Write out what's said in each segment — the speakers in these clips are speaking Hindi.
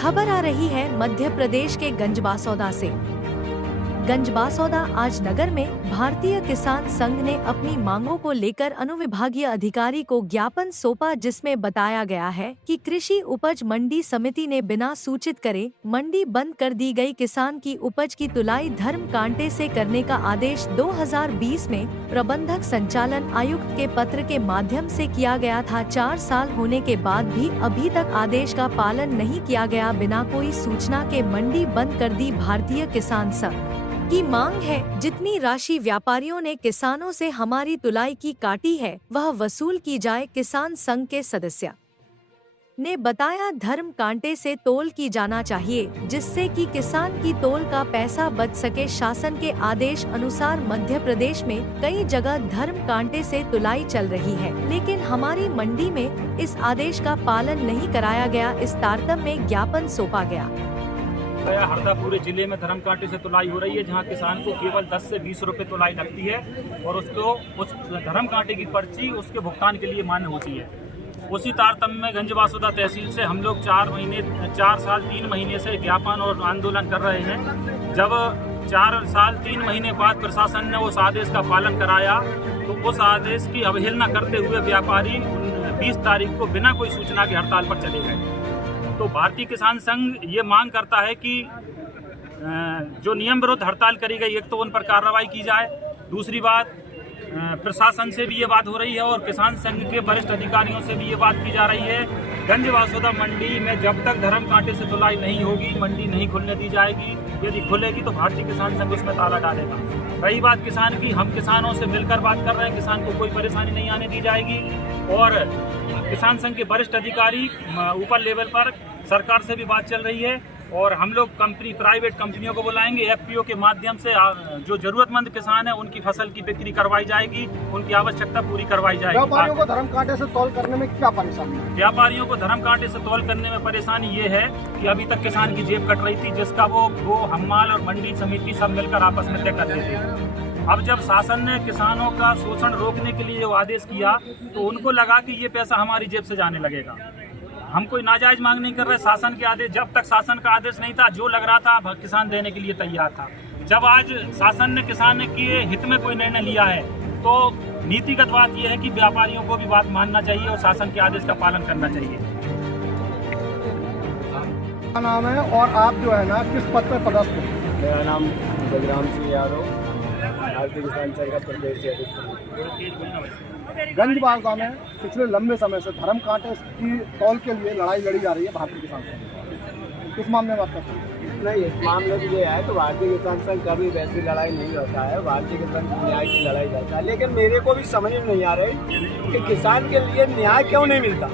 खबर आ रही है मध्य प्रदेश के गंजबासौदा से। गंजबासौदा आज नगर में भारतीय किसान संघ ने अपनी मांगों को लेकर अनुविभागीय अधिकारी को ज्ञापन सौंपा, जिसमें बताया गया है कि कृषि उपज मंडी समिति ने बिना सूचित करे मंडी बंद कर दी गई। किसान की उपज की तुलाई धर्म कांटे से करने का आदेश 2020 में प्रबंधक संचालन आयुक्त के पत्र के माध्यम से किया गया था। 4 साल होने के बाद भी अभी तक आदेश का पालन नहीं किया गया। बिना कोई सूचना के मंडी बंद कर दी। भारतीय किसान संघ की मांग है, जितनी राशि व्यापारियों ने किसानों से हमारी तुलाई की काटी है वह वसूल की जाए। किसान संघ के सदस्य ने बताया धर्म कांटे से तोल की जाना चाहिए, जिससे कि किसान की तोल का पैसा बच सके। शासन के आदेश अनुसार मध्य प्रदेश में कई जगह धर्म कांटे से तुलाई चल रही है, लेकिन हमारी मंडी में इस आदेश का पालन नहीं कराया गया। इस तारतम्य में ज्ञापन सौंपा गया। हरदा पूरे जिले में धर्म कांटे से तुलाई हो रही है, जहां किसान को केवल 10 से 20 रुपए तुलाई लगती है और उसको उस धर्म कांटे की पर्ची उसके भुगतान के लिए मान्य होती है। उसी तारतम्य में गंजबासौदा तहसील से हम लोग 4 साल 3 महीने से ज्ञापन और आंदोलन कर रहे हैं। जब 4 साल 3 महीने बाद प्रशासन ने उस आदेश का पालन कराया तो उस आदेश की अवहेलना करते हुए व्यापारी 20 तारीख को बिना कोई सूचना के हड़ताल पर चले गए। तो भारतीय किसान संघ ये मांग करता है कि जो नियम विरुद्ध हड़ताल करी गई, एक तो उन पर कार्रवाई की जाए, दूसरी बात प्रशासन से भी ये बात हो रही है और किसान संघ के वरिष्ठ अधिकारियों से भी ये बात की जा रही है। गंजबासौदा मंडी में जब तक धर्म कांटे से तुलाई नहीं होगी मंडी नहीं खुलने दी जाएगी। यदि खुलेगी तो भारतीय किसान संघ उसमें ताला डालेगा। रही बात किसान की, हम किसानों से मिलकर बात कर रहे हैं, किसान को कोई परेशानी नहीं आने दी जाएगी और किसान संघ के वरिष्ठ अधिकारी ऊपर लेवल पर सरकार से भी बात चल रही है और हम लोग प्राइवेट कंपनियों को बुलाएंगे। एफपीओ के माध्यम से जो जरूरतमंद किसान है उनकी फसल की बिक्री करवाई जाएगी, उनकी आवश्यकता पूरी करवाई जाएगी। व्यापारियों को धर्म कांटे से तौल करने में क्या परेशानी है? व्यापारियों को धर्म कांटे से तौल करने में परेशानी ये है कि अभी तक किसान की जेब कट रही थी, जिसका वो हम्माल और मंडी समिति सब मिलकर आपस में तय करते थे। अब जब शासन ने किसानों का शोषण रोकने के लिए आदेश किया तो उनको लगा कि ये पैसा हमारी जेब से जाने लगेगा। हम कोई नाजायज मांग नहीं कर रहे। शासन के आदेश, जब तक शासन का आदेश नहीं था, जो लग रहा था किसान देने के लिए तैयार था। जब आज शासन ने किसान के हित में कोई निर्णय लिया है तो नीतिगत बात यह है कि व्यापारियों को भी बात मानना चाहिए और शासन के आदेश का पालन करना चाहिए। क्या नाम है और आप जो है ना किस पद पर पदस्थ हैं? मेरा नाम बलराम सिंह यादव, भारतीय किसान संघ का प्रदेश अध्यक्ष। गंजबासौदा में पिछले लंबे समय से धर्म कांटे की तौल के लिए लड़ाई लड़ी जा रही है भारतीय किसान संघ। किस मामले में बात करते हैं? नहीं, इस मामले में ये है तो भारतीय किसान संघ कभी वैसी लड़ाई नहीं होता है। भारतीय किसान न्याय की लड़ाई करता है, लेकिन मेरे को भी समझ में नहीं आ रही कि किसान के लिए न्याय क्यों नहीं मिलता।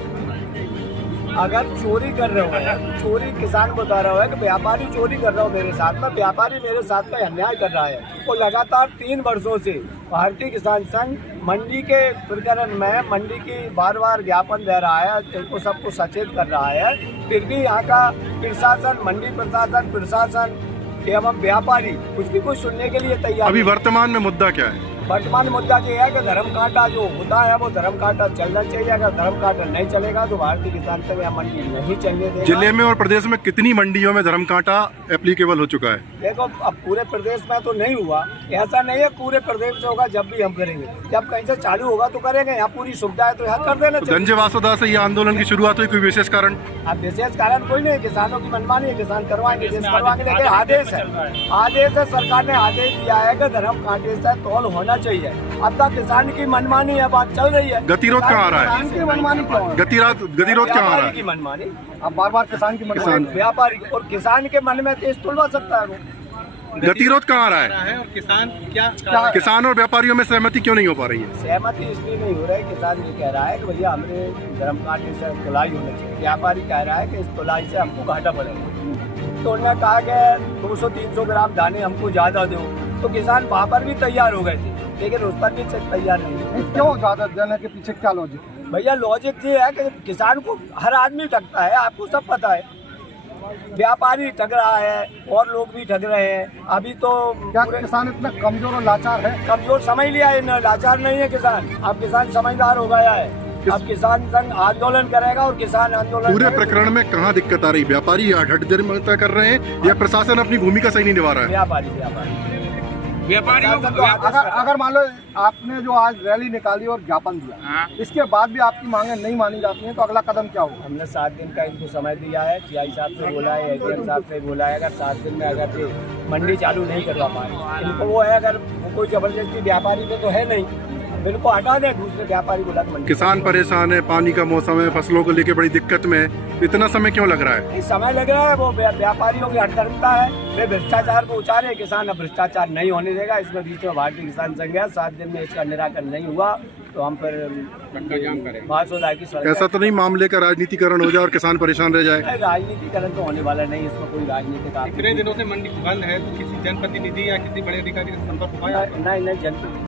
अगर चोरी कर रहे हो, चोरी किसान बता रहा है कि व्यापारी चोरी कर रहा हो मेरे साथ में, व्यापारी मेरे साथ में अन्याय कर रहा है। वो लगातार 3 वर्षों से भारतीय किसान संघ मंडी के प्रकरण में मंडी की बार ज्ञापन दे रहा है, इनको सबको सचेत कर रहा है, फिर भी यहाँ का प्रशासन, मंडी प्रशासन एवं व्यापारी उसकी कोई सुनने के लिए तैयार। अभी वर्तमान में मुद्दा क्या है? वर्तमान मुद्दा ये है कि धर्म कांटा जो होता है वो धर्म कांटा चलना चाहिए। अगर धर्म कांटा नहीं चलेगा तो भारतीय किसान संघ या मंडी नहीं चलने देगा। जिले में और प्रदेश में कितनी मंडियों में धर्म कांटा एप्लीकेबल हो चुका है? देखो, अब पूरे प्रदेश में तो नहीं हुआ, ऐसा नहीं है पूरे प्रदेश से होगा। जब भी हम करेंगे, जब कहीं से चालू होगा तो करेंगे। यहाँ पूरी सुविधा है तो यहाँ कर देना चाहिए। गंजबासौदा से ये आंदोलन की शुरुआत हुई, कोई विशेष कारण? अब विशेष कारण कोई नहीं, किसानों की मनमानी है, किसान करवाएंगे लेकिन आदेश है, सरकार ने आदेश दिया है कि धर्म कांटे से तौल होना चाहिए। अब तक किसान की मनमानी है, बात चल रही है। गतिरोध कहाँ आ रहा है? किसान की मनमानी क्यों है? गतिरोध कहाँ आ रहा है? मनमानी अब बार किसान की मनमानी, व्यापारी और किसान के मन में तेज तुलवा सकता है वो। गतिरोध कहाँ आ रहा है? और किसान क्या किसान और व्यापारियों में सहमति क्यों नहीं हो पा रही है? सहमति इसलिए नहीं हो रहा है, किसान ये कह रहा है कि भैया हमें धर्म कांटे से तुलाई होनी चाहिए। व्यापारी कह रहा है कि इस तुलाई से हमको घाटा पड़ेगा। तो उन्होंने कहा कि 200-300 ग्राम दाने हमको ज्यादा दो, तो किसान वहाँ पर भी तैयार हो गए थे, लेकिन उस पर भी तैयार नहीं। क्यों ज्यादा देने के पीछे क्या लॉजिक है? भैया लॉजिक ये है कि किसान को हर आदमी ठगता है, आपको सब पता है। व्यापारी ठग रहा है और लोग भी ठग रहे हैं। अभी तो क्या किसान इतना कमजोर और लाचार है? कमजोर समझ लिया है, लाचार नहीं है किसान। अब किसान समझदार हो गया है। अब किसान संघ आंदोलन करेगा और किसान आंदोलन पूरे करेगा। प्रकरण में कहाँ दिक्कत आ रही? व्यापारी हठधर्मिता कर रहे हैं या प्रशासन अपनी भूमिका सही नहीं निभा रहा है? व्यापारियों अगर मान लो आपने जो आज रैली निकाली और ज्ञापन दिया, इसके बाद भी आपकी मांगे नहीं मानी जाती हैं, तो अगला कदम क्या होगा? हमने 7 दिन का इनको समय दिया है, सीआई साहब से बोला है, एडीएम साहब से बोला है, अगर 7 दिन में अगर ये मंडी चालू नहीं करवा पाए, इनको वो है, अगर वो कोई जबरदस्ती व्यापारी में तो है नहीं, बिल्कुल हटा दें, दूसरे व्यापारी को लग मंडी। किसान परेशान है, पानी का मौसम है, फसलों को लेके बड़ी दिक्कत में है, इतना समय क्यों लग रहा है? नहीं, समय लग रहा है, वो व्यापारियों की हठधर्मिता है, वे भ्रष्टाचार को उचारे, किसान अब भ्रष्टाचार नहीं होने देगा। इसमें बीच में भारतीय किसान संघ है, 7 दिन में इसका निराकरण नहीं हुआ तो हम पर महासौदा की सड़क। ऐसा तो नहीं मामले का राजनीतिकरण हो जाए और किसान परेशान रह जाए? राजनीतिकरण तो होने वाला नहीं, इसमें कोई राजनीतिक इतने दिनों से मंडी बंद है, तो किसी जनप्रतिनिधि या किसी बड़े अधिकारी से संपर्क हुआ है? नहीं जनप्रतिनिधि